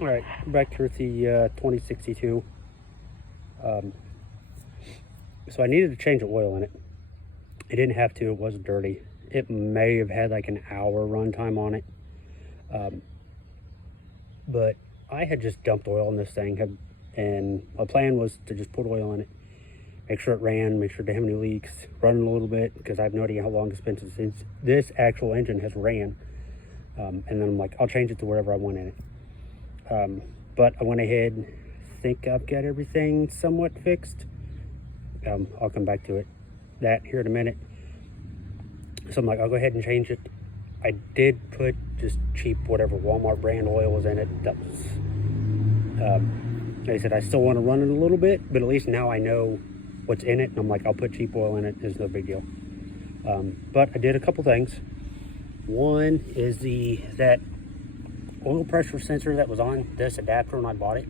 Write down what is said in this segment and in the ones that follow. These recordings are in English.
All right, back here with the 2062. Um, so I needed to change the oil in it. I didn't have to, it wasn't dirty. It may have had like an hour runtime on it. But I had just dumped oil in this thing, and my plan was to just put oil in it, make sure it ran, make sure it didn't have any leaks, run it a little bit, because I have no idea how long it's been since this actual engine has ran. And then I'm like, I'll change it to wherever I want in it. But I went ahead, think I've got everything somewhat fixed. I'll come back to that here in a minute. So I'm like, I'll go ahead and change it. I did put just cheap whatever Walmart brand oil was in it. That was, like I said, I still want to run it a little bit, but at least now I know what's in it. And I'm like, I'll put cheap oil in it. It's no big deal. But I did a couple things. One is that oil pressure sensor that was on this adapter when I bought it.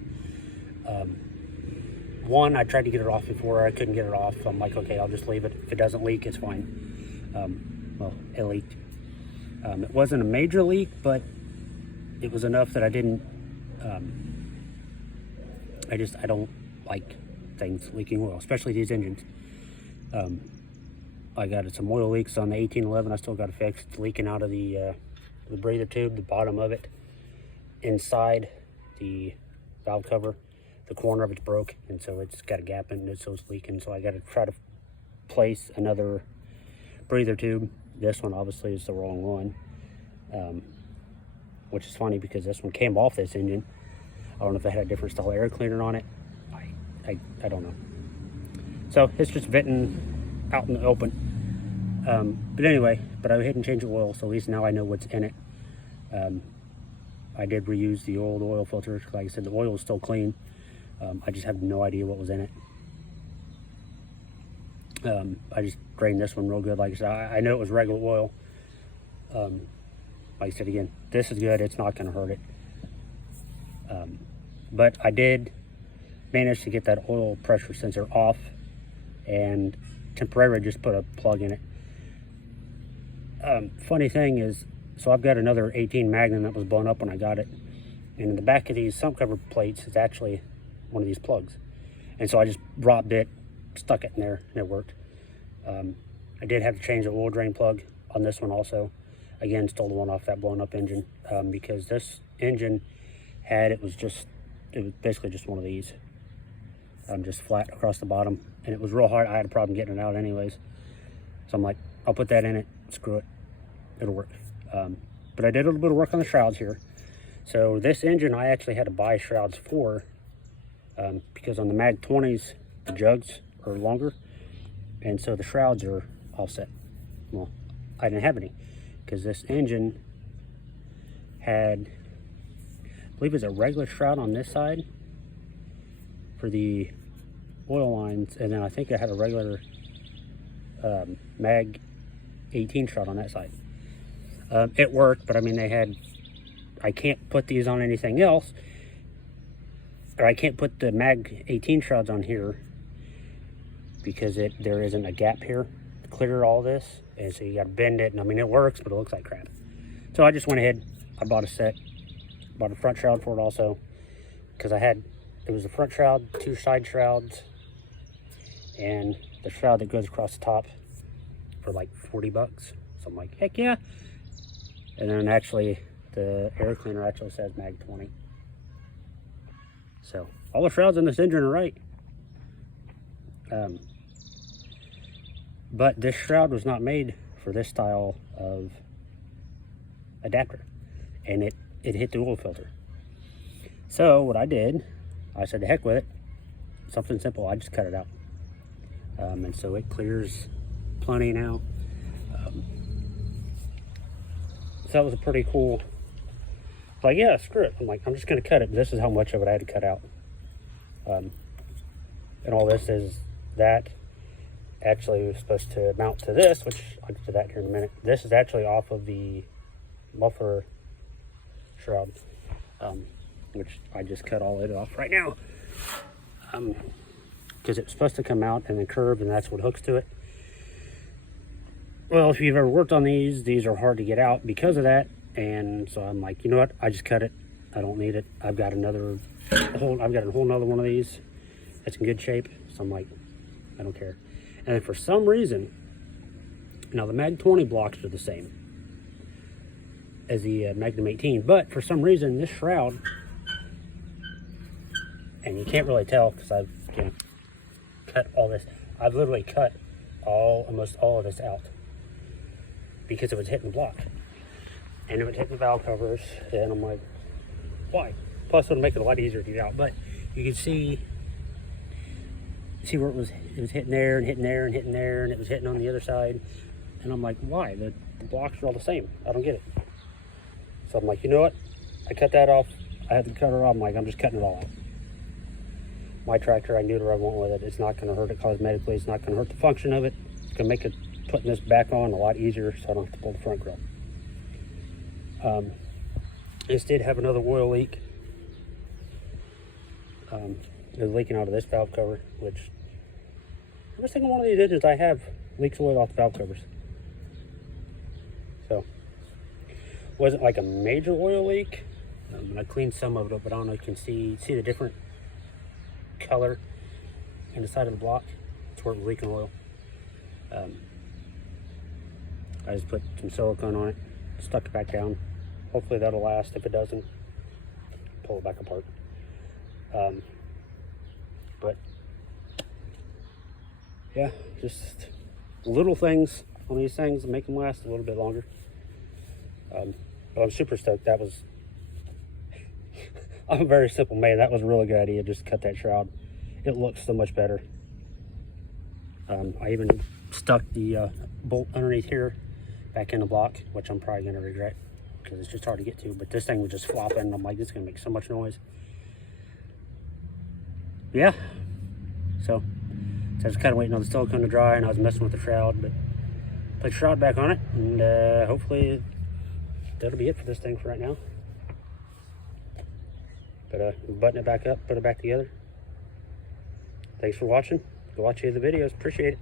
One, I tried to get it off before. I couldn't get it off. So I'm like, okay, I'll just leave it. If it doesn't leak, it's fine. Well, it leaked. It wasn't a major leak, but it was enough that I didn't, I don't like things leaking oil, especially these engines. I got some oil leaks on the 1811. I still got it fixed. It's leaking out of the breather tube, the bottom of it, inside the valve cover. The corner of it's broke, and so it's got a gap in it, so it's leaking. So I got to try to place another breather tube. This one obviously is the wrong one, which is funny because this one came off this engine. I don't know if it had a different style air cleaner on it. I don't know. So it's just venting out in the open. But anyway, I went ahead and changed the oil, so at least now I know what's in it. I did reuse the old oil filter. Like I said, the oil is still clean. I just have no idea what was in it. I just drained this one real good. Like I said, I know it was regular oil. Like I said again, this is good. It's not going to hurt it. But I did manage to get that oil pressure sensor off and temporarily just put a plug in it. Funny thing is, so I've got another 18 Magnum that was blown up when I got it. And in the back of these sump cover plates is actually one of these plugs. And so I just robbed it, stuck it in there, and it worked. I did have to change the oil drain plug on this one also. Again, stole the one off that blown up engine, because this engine it was basically just one of these, just flat across the bottom, and it was real hard. I had a problem getting it out anyways. So I'm like, I'll put that in it, screw it, it'll work. But I did a little bit of work on the shrouds here. So this engine, I actually had to buy shrouds for, because on the Mag 20s, the jugs are longer, and so the shrouds are offset. Well, I didn't have any, because this engine had, I believe it's a regular shroud on this side for the oil lines, and then I think I had a regular Mag 18 shroud on that side. It worked, but I mean, I can't put these on anything else, or I can't put the Mag 18 shrouds on here because there isn't a gap here to clear all this, and so you got to bend it, and I mean, it works, but it looks like crap. So I just went ahead, I bought a set, bought a front shroud for it also, because it was a front shroud, 2 side shrouds, and the shroud that goes across the top for like 40 bucks. So I'm like, heck yeah. And then actually, the air cleaner actually says Mag 20. So all the shrouds in this engine are right. But this shroud was not made for this style of adapter, and it hit the oil filter. So what I did, I said, to heck with it. Something simple, I just cut it out. And so it clears plenty now. So that was a pretty cool, like, yeah, screw it. I'm like, I'm just going to cut it. This is how much of it I had to cut out. And all this is that actually was supposed to mount to this, which I'll get to that here in a minute. This is actually off of the muffler shroud, which I just cut all it off right now. Because it's supposed to come out and then curve, and that's what hooks to it. Well, if you've ever worked on these are hard to get out because of that. And so I'm like, you know what? I just cut it. I don't need it. I've got a whole nother one of these. It's in good shape. So I'm like, I don't care. And then for some reason, now the Mag 20 blocks are the same as the Magnum 18, but for some reason this shroud, and you can't really tell because I've cut all this. I've literally cut almost all of this out because it was hitting the block, and it was hitting the valve covers, and I'm like, why? Plus it'll make it a lot easier to get out. But you can see where it was hitting there and hitting there and hitting there, and it was hitting on the other side, and I'm like, why? The blocks are all the same. I don't get it. So I'm like, you know what? I cut that off. I had to cut it off. I'm like, I'm just cutting it all out. My tractor, I can do whatever I want with it. It's not going to hurt it cosmetically. It's not going to hurt the function of it. It's going to make it putting this back on a lot easier, so I don't have to pull the front grill. This did have another oil leak. It was leaking out of this valve cover, which every single one of these engines I have leaks oil off the valve covers. So, wasn't like a major oil leak. And I cleaned some of it up, but I don't know if you can see the different color in the side of the block. It's where it was leaking oil. I just put some silicone on it, stuck it back down. Hopefully that'll last. If it doesn't, pull it back apart. But yeah, just little things on these things to make them last a little bit longer. But I'm super stoked. That was I'm a very simple man. That was a really good idea, just cut that shroud. It looks so much better. I even stuck the bolt underneath here back in the block, which I'm probably going to regret because it's just hard to get to. But this thing was just flopping, and I'm like, this is going to make so much noise. Yeah. So I was kind of waiting on the silicone to dry, and I was messing with the shroud, but put the shroud back on it, and hopefully that'll be it for this thing for right now. But button it back up, put it back together. Thanks for watching. Go watch any of the videos. Appreciate it.